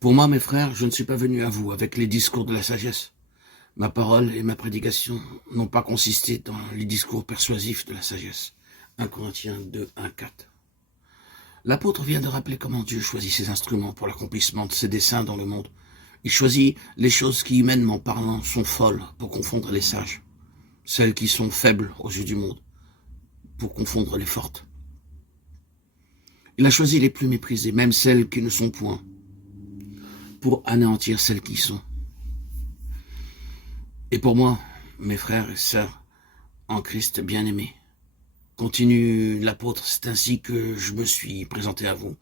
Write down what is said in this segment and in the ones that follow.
Pour moi, mes frères, je ne suis pas venu à vous avec les discours de la sagesse. Ma parole et ma prédication n'ont pas consisté dans les discours persuasifs de la sagesse. 1 Corinthiens 2, 1, 4. L'apôtre vient de rappeler comment Dieu choisit ses instruments pour l'accomplissement de ses desseins dans le monde. Il choisit les choses qui, humainement parlant, sont folles pour confondre les sages, celles qui sont faibles aux yeux du monde, pour confondre les fortes. Il a choisi les plus méprisées, même celles qui ne sont point, pour anéantir celles qui sont. Et pour moi, mes frères et sœurs, en Christ bien-aimés, continue l'apôtre, c'est ainsi que je me suis présenté à vous,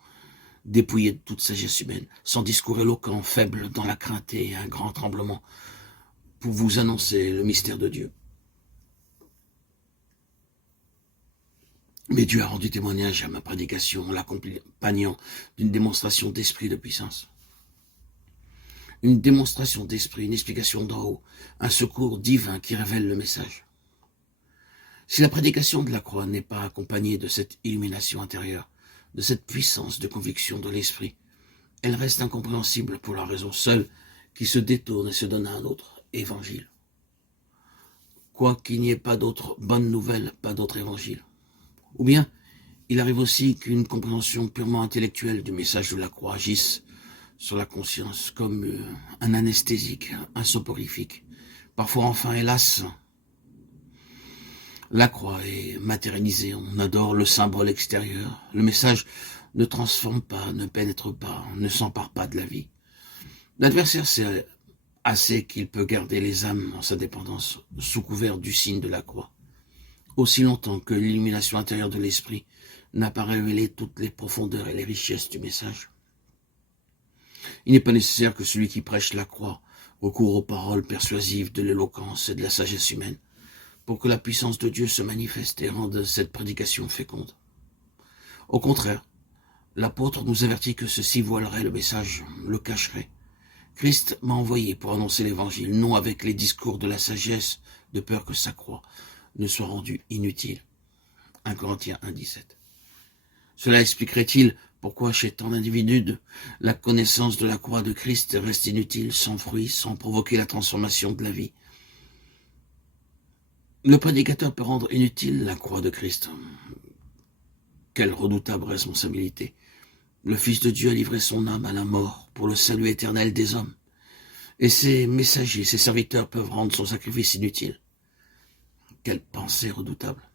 dépouillé de toute sagesse humaine, sans discours éloquent, faible dans la crainte et un grand tremblement, pour vous annoncer le mystère de Dieu. Mais Dieu a rendu témoignage à ma prédication en l'accompagnant d'une démonstration d'esprit de puissance. Une démonstration d'esprit, une explication d'en haut, un secours divin qui révèle le message. Si la prédication de la croix n'est pas accompagnée de cette illumination intérieure, de cette puissance de conviction de l'esprit, elle reste incompréhensible pour la raison seule qui se détourne et se donne à un autre évangile. Quoiqu'il n'y ait pas d'autre bonne nouvelle, pas d'autre évangile. Ou bien, il arrive aussi qu'une compréhension purement intellectuelle du message de la croix agisse sur la conscience comme un anesthésique, un soporifique. Parfois, enfin, hélas, la croix est matérialisée, on adore le symbole extérieur. Le message ne transforme pas, ne pénètre pas, ne s'empare pas de la vie. L'adversaire sait assez qu'il peut garder les âmes en sa dépendance sous couvert du signe de la croix. Aussi longtemps que l'illumination intérieure de l'esprit n'a pas révélé toutes les profondeurs et les richesses du message. Il n'est pas nécessaire que celui qui prêche la croix recourt aux paroles persuasives de l'éloquence et de la sagesse humaine pour que la puissance de Dieu se manifeste et rende cette prédication féconde. Au contraire, l'apôtre nous avertit que ceci voilerait le message, le cacherait. Christ m'a envoyé pour annoncer l'évangile, non avec les discours de la sagesse, de peur que sa croix ne soit rendue inutile. 1 Corinthiens 1, 17. Cela expliquerait-il pourquoi chez tant d'individus la connaissance de la croix de Christ reste inutile, sans fruit, sans provoquer la transformation de la vie. Le prédicateur peut rendre inutile la croix de Christ. Quelle redoutable responsabilité. Le Fils de Dieu a livré son âme à la mort pour le salut éternel des hommes. Et ses messagers, ses serviteurs peuvent rendre son sacrifice inutile. Quelle pensée redoutable.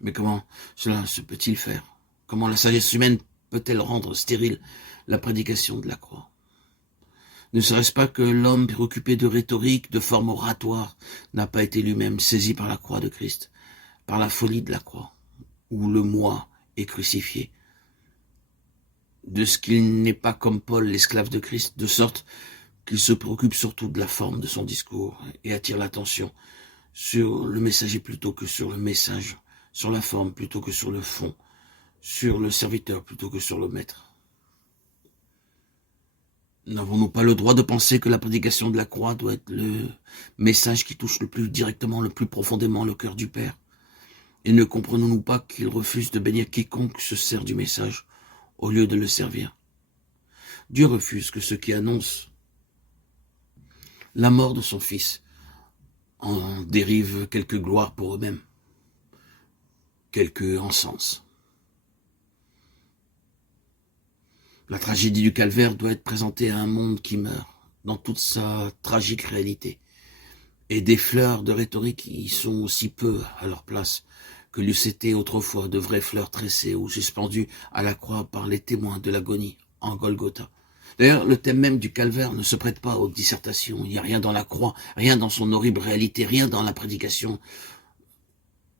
Mais comment cela se peut-il faire? Comment la sagesse humaine peut-elle rendre stérile la prédication de la croix? Ne serait-ce pas que l'homme préoccupé de rhétorique, de forme oratoire, n'a pas été lui-même saisi par la croix de Christ, par la folie de la croix, où le moi est crucifié, de ce qu'il n'est pas comme Paul, l'esclave de Christ, de sorte qu'il se préoccupe surtout de la forme de son discours et attire l'attention sur le messager plutôt que sur le message, sur la forme plutôt que sur le fond, sur le serviteur plutôt que sur le maître. N'avons-nous pas le droit de penser que la prédication de la croix doit être le message qui touche le plus directement, le plus profondément le cœur du Père? Et ne comprenons-nous pas qu'il refuse de bénir quiconque se sert du message au lieu de le servir? Dieu refuse que ceux qui annoncent la mort de son Fils en dérivent quelque gloire pour eux-mêmes, quelque encens. La tragédie du calvaire doit être présentée à un monde qui meurt dans toute sa tragique réalité. Et des fleurs de rhétorique y sont aussi peu à leur place que l'eussent été autrefois de vraies fleurs tressées ou suspendues à la croix par les témoins de l'agonie en Golgotha. D'ailleurs, le thème même du calvaire ne se prête pas aux dissertations. Il n'y a rien dans la croix, rien dans son horrible réalité, rien dans la prédication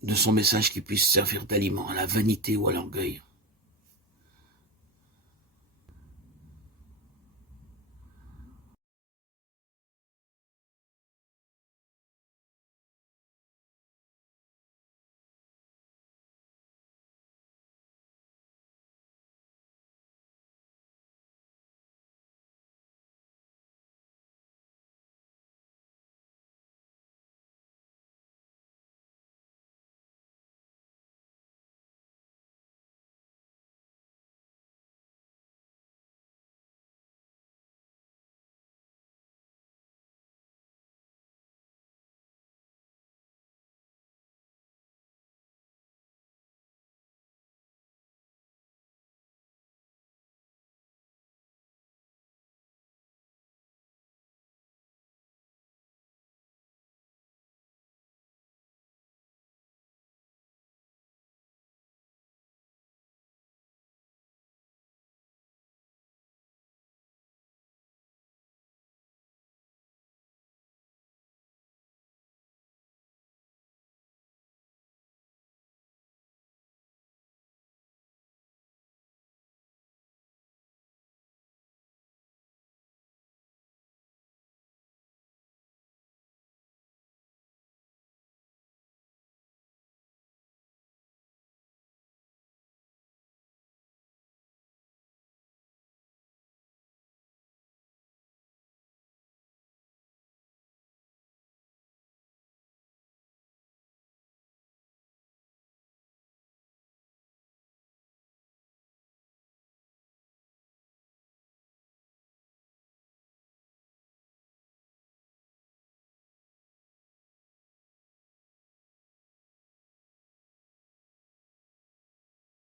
de son message qui puisse servir d'aliment à la vanité ou à l'orgueil.